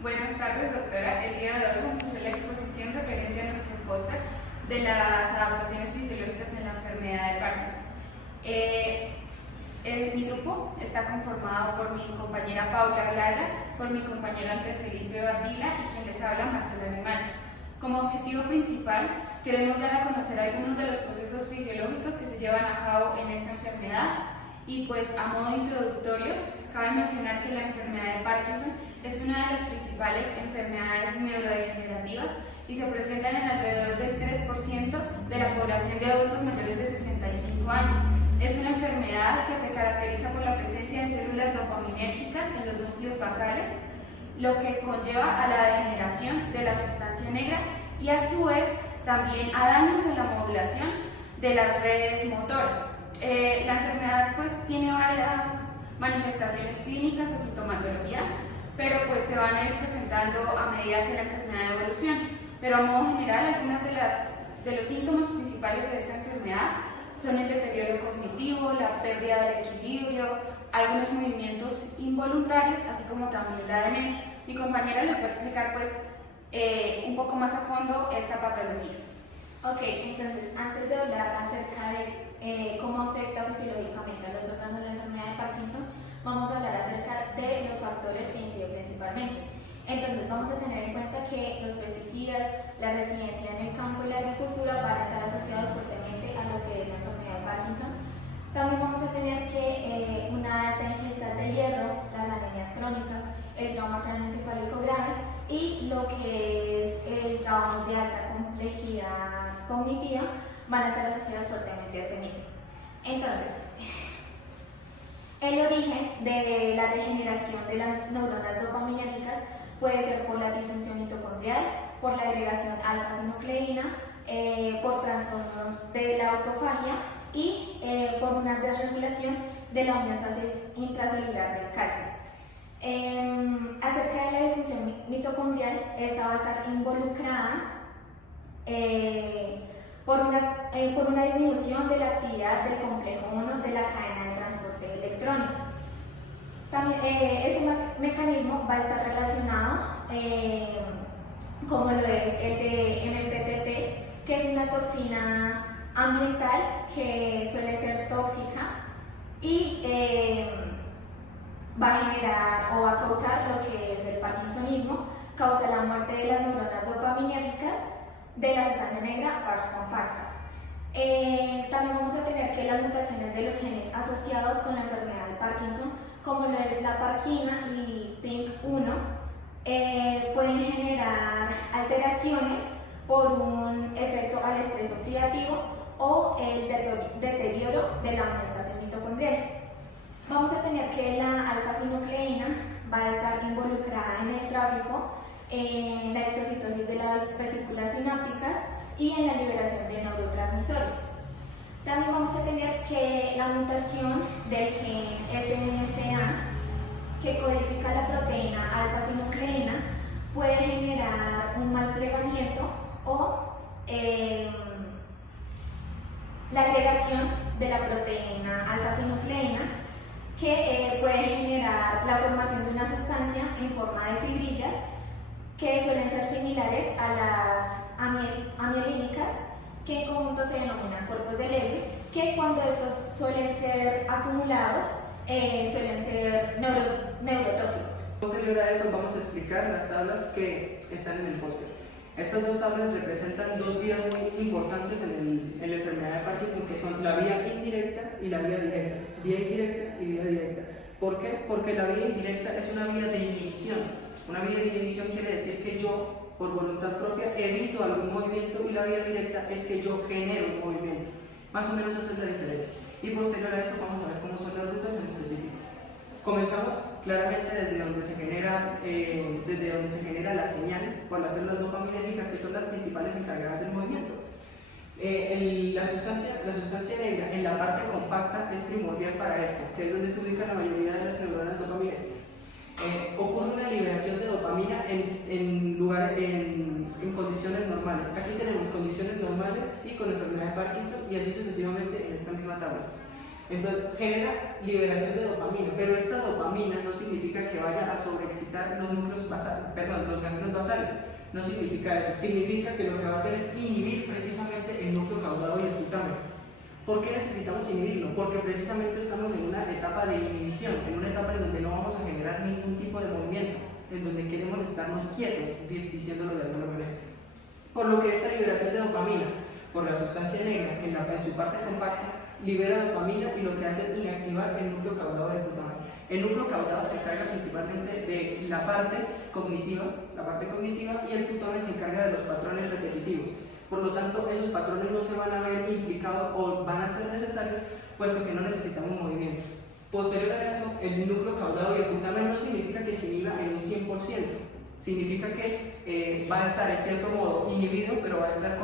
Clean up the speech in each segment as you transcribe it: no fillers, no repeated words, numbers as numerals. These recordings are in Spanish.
Buenas tardes, doctora. El día de hoy vamos a hacer la exposición referente a nuestro póster de las adaptaciones fisiológicas en la enfermedad de Parkinson. Mi grupo está conformado por mi compañera Paula Blaya, por mi compañero Andrés Felipe Bardila y quien les habla, Marcela Alemán. Como objetivo principal, queremos dar a conocer algunos de los procesos fisiológicos que se llevan a cabo en esta enfermedad y pues a modo introductorio, cabe mencionar que la enfermedad de Parkinson es una de las principales enfermedades neurodegenerativas y se presentan en alrededor del 3% de la población de adultos mayores de 65 años. Es una enfermedad que se caracteriza por la presencia de células dopaminérgicas en los núcleos basales, lo que conlleva a la degeneración de la sustancia negra y a su vez también a daños en la modulación de las redes motoras. La enfermedad pues tiene varias manifestaciones clínicas o sintomatología, pero pues se van a ir presentando a medida que la enfermedad evoluciona. Pero a modo general, algunos de los síntomas principales de esta enfermedad son el deterioro cognitivo, la pérdida del equilibrio, algunos movimientos involuntarios, así como también la demencia. Mi compañera les va a explicar pues un poco más a fondo esta patología. Ok, entonces antes de hablar acerca de cómo afecta fisiológicamente a los órganos de la enfermedad de Parkinson, vamos a hablar acerca de los factores que inciden principalmente. Entonces vamos a tener en cuenta que los pesticidas, la residencia en el campo y la agricultura van a estar asociados fuertemente a lo que es la enfermedad de Parkinson. También vamos a tener que una alta ingesta de hierro, las anemias crónicas, el trauma craneoencefálico grave y lo que es el trabajo de alta complejidad cognitiva van a estar asociados fuertemente a este mismo. Entonces, el origen de la degeneración de las neuronas dopaminérgicas puede ser por la disfunción mitocondrial, por la agregación alfa-sinucleína, por trastornos de la autofagia y por una desregulación de la homeostasis intracelular del calcio. Acerca de la disfunción mitocondrial, esta va a estar involucrada por una disminución de la actividad del complejo 1 de la cadena de transporte de electrones. También este mecanismo va a estar relacionado como lo es el de MPTP, que es una toxina ambiental que suele ser tóxica y va a generar o va a causar lo que es el parkinsonismo, causa la muerte de las neuronas dopaminérgicas de la sustancia negra pars compacta. También vamos a tener que las mutaciones de los genes asociados con la enfermedad de Parkinson, como lo es la parquina y PINK1, pueden generar alteraciones por un efecto al estrés oxidativo o el deterioro de la homeostasis mitocondrial. Vamos a tener que la alfa-sinucleína va a estar involucrada en el tráfico, en la exocitosis de las vesículas sinápticas y en la liberación de neurotransmisores. También vamos a tener que la mutación del gen SNCA, que codifica la proteína alfa-sinucleína, puede generar un mal plegamiento o la agregación de la proteína alfa-sinucleína, que puede generar la formación de una sustancia en forma de fibrillas que suelen ser similares a las amielínicas, que en conjunto se denominan cuerpos de Lewy, que cuando estos suelen ser acumulados suelen ser neurotóxicos. Posterior a eso vamos a explicar las tablas que están en el póster. Estas dos tablas representan dos vías muy importantes en la enfermedad de Parkinson, que son la vía indirecta y la vía directa. Vía indirecta y vía directa. ¿Por qué? Porque la vía indirecta es una vía de inhibición. Una vía de inhibición quiere decir que yo, por voluntad propia, evito algún movimiento, y la vía directa es que yo genero un movimiento. Más o menos esa es la diferencia. Y posterior a eso vamos a ver cómo son las rutas en específico. Comenzamos claramente desde donde se genera la señal por las células dopaminérgicas, que son las principales encargadas del movimiento. La sustancia negra en la parte compacta es primordial para esto, que es donde se ubica la mayoría de las neuronas dopaminérgicas. Ocurre una liberación de dopamina en condiciones normales. Aquí tenemos condiciones normales y con enfermedad de Parkinson, y así sucesivamente en esta misma tabla. Entonces genera liberación de dopamina, pero esta dopamina no significa significa que vaya a sobreexcitar los núcleos basales, perdón, los ganglios basales. No significa eso, significa que lo que va a hacer es inhibir precisamente el núcleo caudado y el putamen. ¿Por qué necesitamos inhibirlo? Porque precisamente estamos en una etapa de inhibición, en una etapa en donde no vamos a generar ningún tipo de movimiento, en donde queremos estarnos quietos, diciéndolo de alguna manera. Por lo que esta liberación de dopamina por la sustancia negra en su parte compacta libera dopamina y lo que hace es inactivar el núcleo caudado del putamen. El núcleo caudado se encarga principalmente de la parte cognitiva y el putamen se encarga de los patrones repetitivos. Por lo tanto, esos patrones no se van a ver implicados o van a ser necesarios, puesto que no necesitamos movimiento. Posterior a eso, el núcleo caudado y el putamen no significa que se inhiba en un 100%, significa que va a estar en cierto modo inhibido, pero va a estar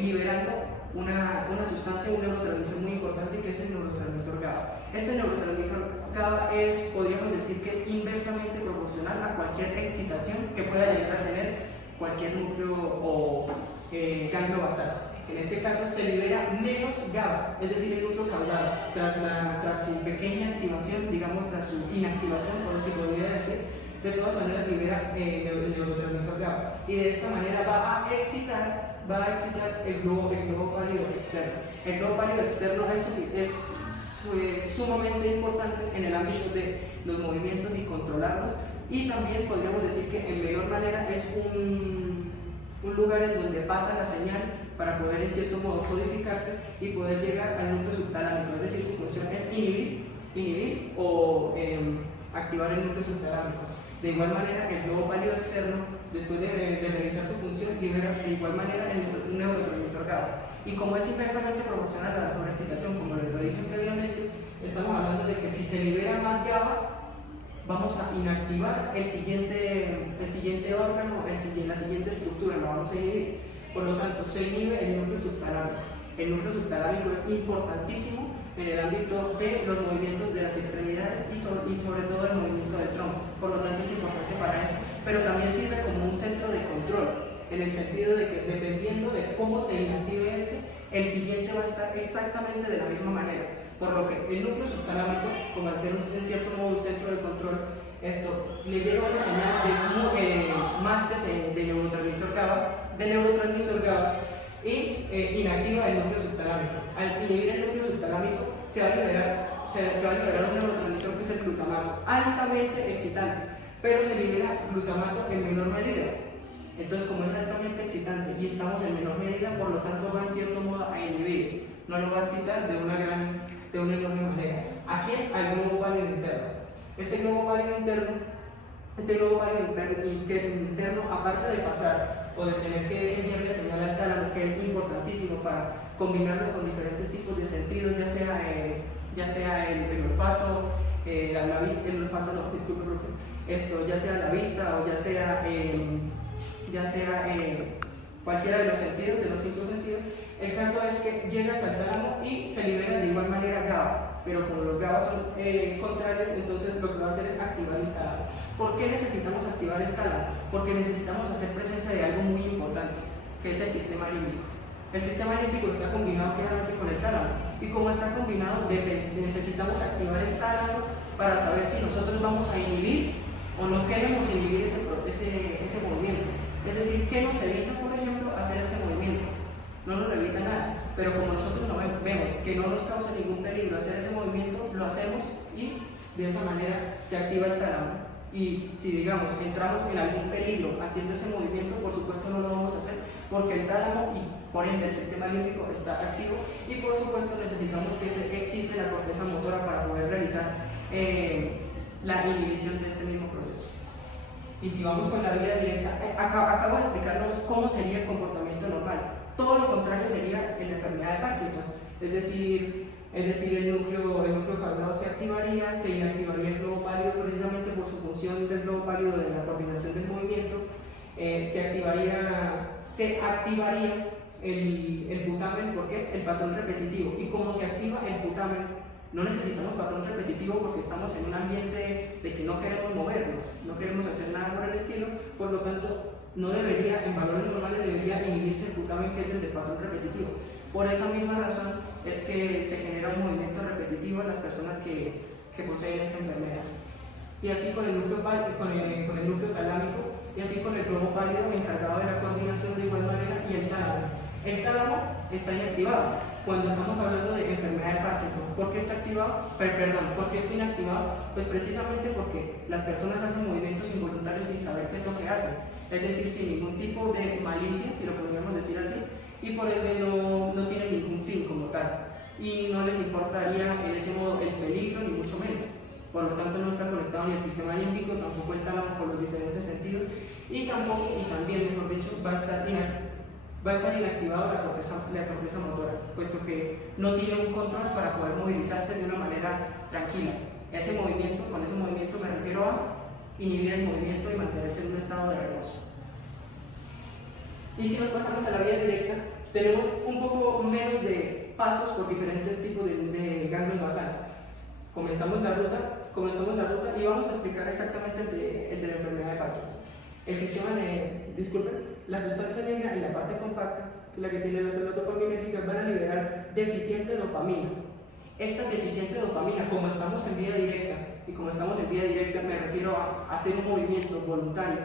liberando una sustancia, un neurotransmisor muy importante, que es el neurotransmisor GABA. Este neurotransmisor GABA podríamos decir que es inversamente proporcional a cualquier excitación que pueda llegar a tener cualquier núcleo o ganglio basal. En este caso se libera menos GABA, es decir, el núcleo caudado, tras su pequeña activación, digamos tras su inactivación, por si podría decir, de todas maneras libera el neurotransmisor GABA, y de esta manera va a excitar el globo pálido externo. El globo pálido externo es sumamente importante en el ámbito de los movimientos y controlarlos, y también podríamos decir que en menor manera es un lugar en donde pasa la señal para poder en cierto modo codificarse y poder llegar al núcleo subtalámico, es decir, su función es inhibir o activar el núcleo subtalámico. De igual manera, el globo pálido externo, después de realizar su función, libera de igual manera el neurotransmisor GABA. Y como es inversamente proporcional a la sobreexcitación, como lo dije previamente, estamos hablando de que si se libera más GABA, vamos a inactivar el siguiente órgano, la siguiente estructura, lo vamos a inhibir. Por lo tanto, se inhibe el núcleo subtalámico. El núcleo subtalámico es importantísimo en el ámbito de los movimientos de las extremidades y sobre todo el movimiento del tronco. Por lo tanto, es importante para eso, pero también sirve como un centro de control, en el sentido de que dependiendo de cómo se inactive el siguiente va a estar exactamente de la misma manera. Por lo que el núcleo subtalámico, como al ser en cierto modo un centro de control, esto le llega una señal de neurotransmisor GABA, y inactiva el núcleo subtalámico. Al inhibir el núcleo subtalámico se va a liberar un neurotransmisor que es el glutamato, altamente excitante, pero se libera glutamato en menor medida. Entonces, como es altamente excitante y estamos en menor medida, por lo tanto va en cierto modo a inhibir, no lo va a excitar de una enorme manera. ¿A quién? Al globo pálido interno. Este globo pálido interno, aparte de pasar o de tener que enviarle señal al tálamo, que es importantísimo para combinarlo con diferentes tipos de sentidos, ya sea el olfato, ya sea la vista o ya sea cualquiera de los sentidos, de los 5 sentidos. El caso es que llega hasta el tálamo y se libera de igual manera GABA, pero como los GABA son contrarios, entonces lo que va a hacer es activar el tálamo. ¿Por qué necesitamos activar el tálamo? Porque necesitamos hacer presencia de algo muy importante, que es el sistema límbico. El sistema límbico está combinado claramente con el tálamo, y como está combinado, necesitamos activar el tálamo para saber si nosotros vamos a inhibir o no queremos inhibir ese movimiento. Es decir, ¿qué nos evita, por ejemplo, hacer este movimiento? No nos evita nada, pero como nosotros no vemos que no nos causa ningún peligro hacer ese movimiento, lo hacemos y de esa manera se activa el tálamo. Y si, digamos, entramos en algún peligro haciendo ese movimiento, por supuesto no lo vamos a hacer porque el tálamo y por ende el sistema límbico está activo, y por supuesto necesitamos que se excite la corteza motora para poder realizar la inhibición de este mismo proceso. Y si vamos con la vía directa, acabo de explicarnos cómo sería el comportamiento normal. Todo lo contrario sería en la enfermedad de Parkinson, es decir, el núcleo caudado se activaría, se inactivaría el globo pálido precisamente por su función del globo pálido de la coordinación del movimiento, se activaría el putamen, ¿por qué? El patrón repetitivo. Y como se activa el putamen, no necesitamos patrón repetitivo porque estamos en un ambiente de que no queremos movernos, no queremos hacer nada por el estilo, por lo tanto, no debería, en valores normales, debería inhibirse el putamen, que es el del patrón repetitivo. Por esa misma razón es que se genera un movimiento repetitivo en las personas que poseen esta enfermedad. y así con el núcleo, con el núcleo talámico, y así con el globo pálido encargado de la coordinación de igual manera, y el tálamo. El tálamo está inactivado cuando estamos hablando de enfermedad de Parkinson. ¿Por qué está activado? ¿Por qué está inactivado? Pues precisamente porque las personas hacen movimientos involuntarios sin saber qué es lo que hacen, es decir, sin ningún tipo de malicia, si lo podríamos decir así, y por ende no tienen ningún fin como tal, y no les importaría en ese modo el peligro, ni mucho menos. Por lo tanto, no está conectado ni el sistema límbico, tampoco el tálamo por los diferentes sentidos, y también, mejor dicho, va a estar inactivado la corteza motora, puesto que no tiene un control para poder movilizarse de una manera tranquila. Con ese movimiento me refiero a inhibir el movimiento y mantenerse en un estado de reposo. Y si nos pasamos a la vía directa, tenemos un poco menos de pasos por diferentes tipos de ganglios basales. Comenzamos la ruta y vamos a explicar exactamente el de la enfermedad de Parkinson. El sistema la sustancia negra en la parte compacta, que es la que tiene las células dopaminérgicas, van a liberar deficiente dopamina. Esta deficiente dopamina, como estamos en vía directa, me refiero a hacer un movimiento voluntario.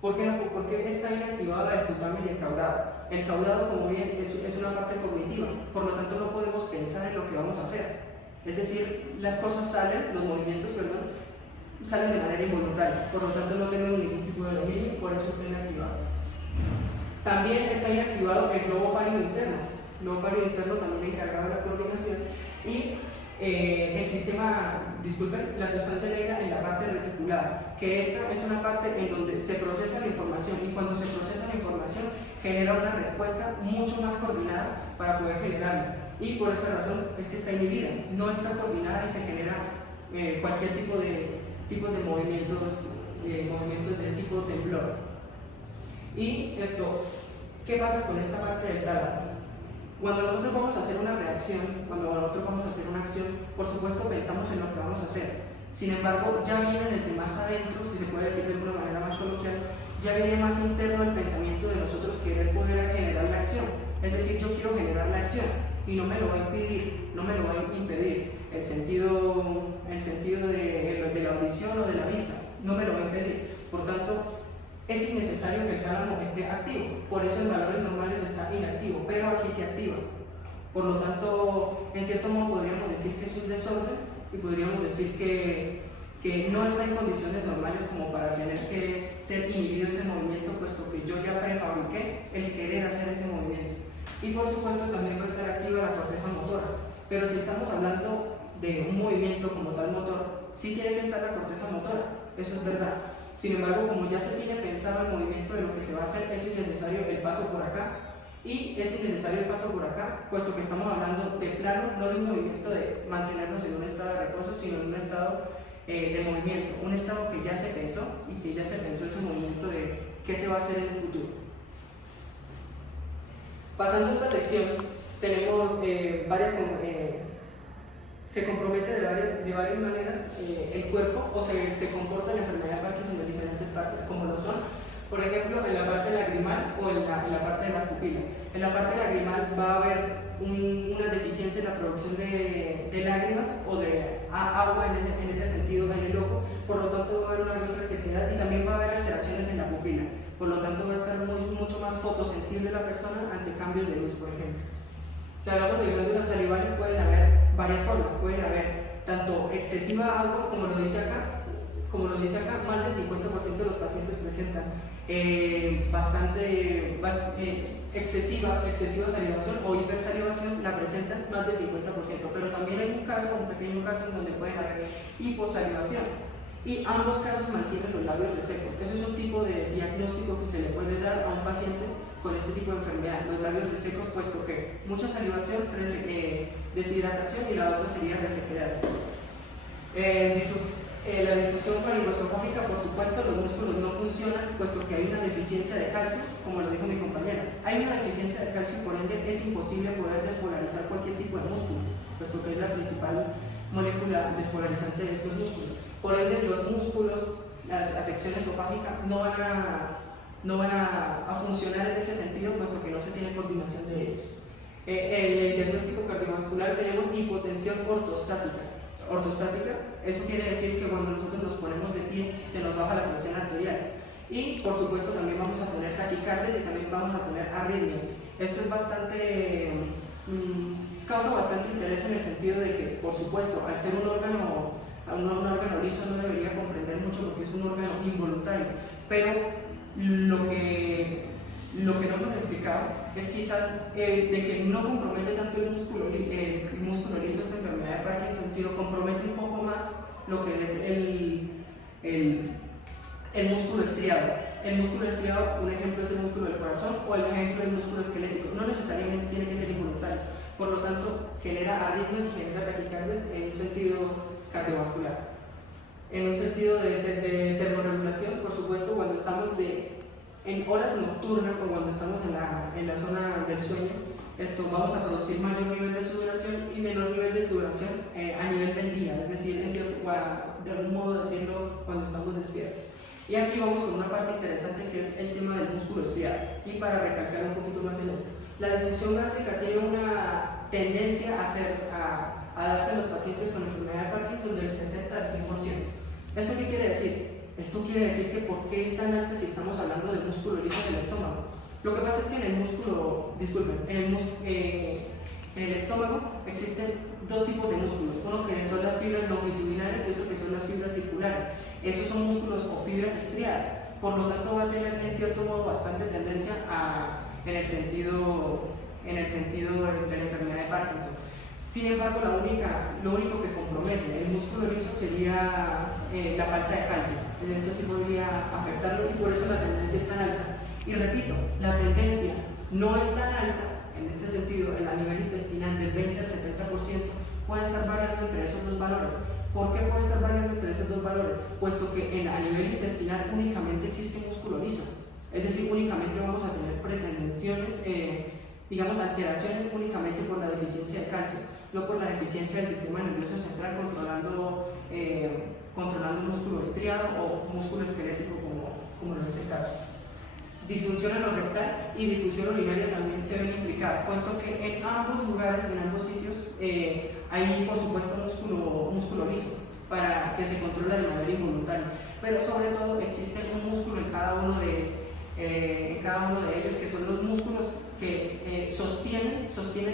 ¿Por qué no? Porque está inactivada el putamen y el caudado. El caudado, como bien, es una parte cognitiva, por lo tanto no podemos pensar en lo que vamos a hacer. Es decir, los movimientos salen de manera involuntaria, por lo tanto no tenemos ningún tipo de dominio, por eso está inactivado. También está inactivado el globo pálido interno. El globo pálido interno también encargado de la coordinación, y la sustancia negra en la parte reticulada, que esta es una parte en donde se procesa la información, y cuando se procesa la información genera una respuesta mucho más coordinada para poder generarla, y por esa razón es que está inhibida, no está coordinada y se genera cualquier tipo de movimientos del tipo temblor. Y esto, ¿qué pasa con esta parte del tálamo? Cuando nosotros vamos a hacer una reacción, cuando nosotros vamos a hacer una acción, por supuesto pensamos en lo que vamos a hacer. Sin embargo, ya viene desde más adentro, si se puede decir de alguna manera más coloquial, ya viene más interno el pensamiento de nosotros querer poder generar la acción. Es decir, yo quiero generar la acción y no me lo va a impedir el sentido de la audición o de la vista, no me lo va a impedir. Por tanto, es innecesario que el tálamo esté activo, por eso en valores normales está inactivo, pero aquí se activa. Por lo tanto, en cierto modo podríamos decir que es un desorden, y podríamos decir que no está en condiciones normales como para tener que ser inhibido ese movimiento, puesto que yo ya prefabriqué el querer hacer ese movimiento. Y por supuesto también va a estar activa la corteza motora, pero si estamos hablando de un movimiento como tal motor, sí tiene que estar la corteza motora, eso es verdad. Sin embargo, como ya se tiene pensado el movimiento de lo que se va a hacer, es innecesario el paso por acá, puesto que estamos hablando de plano, no de un movimiento de mantenernos en un estado de reposo, sino en un estado de movimiento, un estado que ya se pensó, y que ya se pensó ese movimiento de qué se va a hacer en el futuro. Pasando a esta sección, tenemos se compromete de varias maneras el cuerpo, o se comporta la enfermedad de Parkinson en diferentes partes, como lo son, por ejemplo, en la parte lagrimal o en la parte de las pupilas. En la parte lagrimal va a haber una deficiencia en la producción de lágrimas o de agua en ese sentido en el ojo, por lo tanto va a haber una gran resequedad, y también va a haber alteraciones en la pupila, por lo tanto va a estar mucho más fotosensible la persona ante cambios de luz, por ejemplo. Si hablamos de glándulas salivales, pueden haber varias formas, pueden haber tanto excesiva agua, como lo dice acá, más del 50% de los pacientes presentan excesiva salivación o hipersalivación, la presentan más del 50%, pero también hay un pequeño caso en donde pueden haber hiposalivación, y ambos casos mantienen los labios resecos. Eso es un tipo de diagnóstico que se le puede dar a un paciente con este tipo de enfermedad, los labios resecos, puesto que mucha salivación, deshidratación, y la otra sería resequedad. La disfunción faringoesofágica, por supuesto, los músculos no funcionan, puesto que hay una deficiencia de calcio, como lo dijo mi compañera. Hay una deficiencia de calcio, por ende es imposible poder despolarizar cualquier tipo de músculo, puesto que es la principal molécula despolarizante de estos músculos. Por ende, los músculos, la sección esofágica, no van a funcionar en ese sentido, puesto que no se tiene coordinación de ellos. El diagnóstico cardiovascular, tenemos hipotensión ortostática. Eso quiere decir que cuando nosotros nos ponemos pie, se nos baja la tensión arterial. Y por supuesto también vamos a tener taquicardias y también vamos a tener arritmias. Esto es bastante, causa bastante interés en el sentido de que, por supuesto, al ser un órgano liso no debería comprender mucho lo que es un órgano involuntario, pero lo que no hemos explicado es quizás de que no compromete tanto el músculo liso esta enfermedad de Parkinson, sino compromete un poco más lo que es el músculo estriado. El músculo estriado, un ejemplo es el músculo del corazón o el ejemplo del músculo esquelético. No necesariamente tiene que ser involuntario, por lo tanto genera arritmias y genera taquicardias en un sentido cardiovascular. En un sentido de termorregulación, por supuesto, cuando estamos en horas nocturnas o cuando estamos en la zona del sueño, vamos a producir mayor nivel de sudoración y menor nivel de sudoración a nivel del día, es decir, de algún modo decirlo, cuando estamos despiertos. Y aquí vamos con una parte interesante que es el tema del músculo estriado. Y para recalcar un poquito más en esto, la disfunción gástrica tiene una tendencia a darse a los pacientes con enfermedad de Parkinson del 70 al 100%. ¿Esto qué quiere decir? Esto quiere decir que ¿por qué es tan alta si estamos hablando del músculo liso del estómago? Lo que pasa es que en el estómago existen dos tipos de músculos, uno que son las fibras longitudinales y otro que son las fibras circulares. Esos son músculos o fibras estriadas, por lo tanto va a tener en cierto modo bastante tendencia en el sentido de la enfermedad de Parkinson. Sin embargo, lo único que compromete el músculo liso sería la falta de calcio. Eso sí podría afectarlo y por eso la tendencia es tan alta. Y repito, la tendencia no es tan alta en este sentido, a nivel intestinal del 20 al 70%, puede estar variando entre esos dos valores. ¿Por qué puede estar variando entre esos dos valores? Puesto que a nivel intestinal únicamente existe músculo liso, es decir, únicamente vamos a tener pretensiones, alteraciones únicamente por la deficiencia de calcio, no por la deficiencia del sistema nervioso central controlando el músculo estriado o músculo esquelético como en este caso. Disfunción anorrectal y disfunción urinaria también se ven implicadas, puesto que en ambos lugares, en ambos sitios, hay por supuesto músculo liso para que se controle de manera involuntaria, pero sobre todo existe un músculo en cada uno de ellos, que son los músculos que sostienen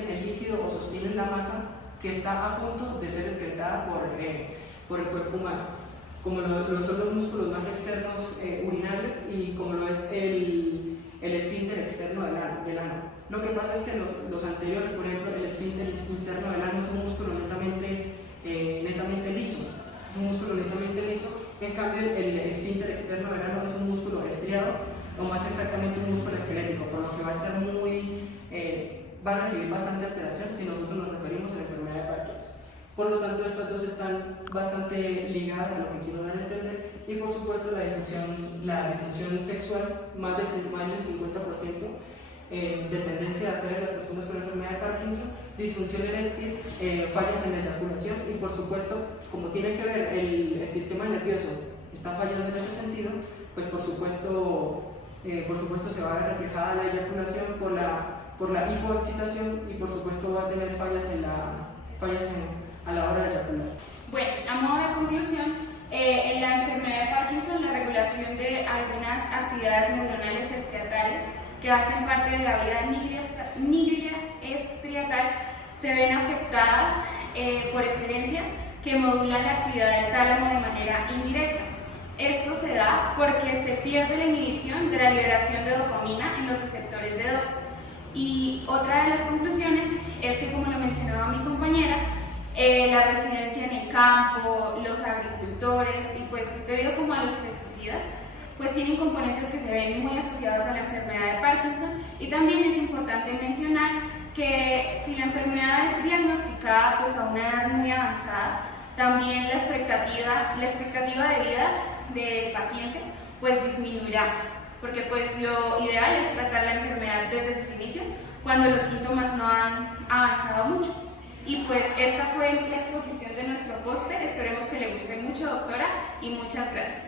el líquido o sostienen la masa que está a punto de ser excretada por el cuerpo humano, como son los músculos más externos urinarios y como lo es el esfínter externo del ano. Lo que pasa es que los anteriores, por ejemplo, el esfínter interno del ano es un músculo netamente liso, en cambio el esfínter externo del ano es un músculo estriado, o más exactamente un músculo esquelético, por lo que va a estar va a recibir bastante alteración si nosotros nos referimos a la enfermedad de Parkinson. Por lo tanto, estas dos están bastante ligadas a lo que quiero dar a entender, y por supuesto la disfunción sexual, más del 50% de tendencia a hacer en las personas con enfermedad de Parkinson, disfunción eréctil, fallas en la eyaculación, y por supuesto, como tiene que ver el sistema nervioso está fallando en ese sentido, pues por supuesto se va a ver reflejada la eyaculación por la hipoexcitación, y por supuesto va a tener fallas a la hora de eyacular. Bueno, a modo de conclusión, en la enfermedad de Parkinson, la regulación de algunas actividades neuronales estriatales que hacen parte de la vida nigria estriatal se ven afectadas por eferencias que modulan la actividad del tálamo de manera indirecta. Esto se da porque se pierde la inhibición de la liberación de dopamina en los receptores de 2. Y otra de las conclusiones es que, como lo mencionaba mi compañera, la residencia en el campo, los agricultores y pues debido como a los pesticidas, pues tienen componentes que se ven muy asociados a la enfermedad de Parkinson. Y también es importante mencionar que si la enfermedad es diagnosticada pues a una edad muy avanzada, también la expectativa de vida del paciente pues disminuirá, porque pues lo ideal es tratar la enfermedad desde sus inicios cuando los síntomas no han avanzado mucho. Y pues esta fue la exposición de nuestro póster, esperemos que le guste mucho, doctora, y muchas gracias.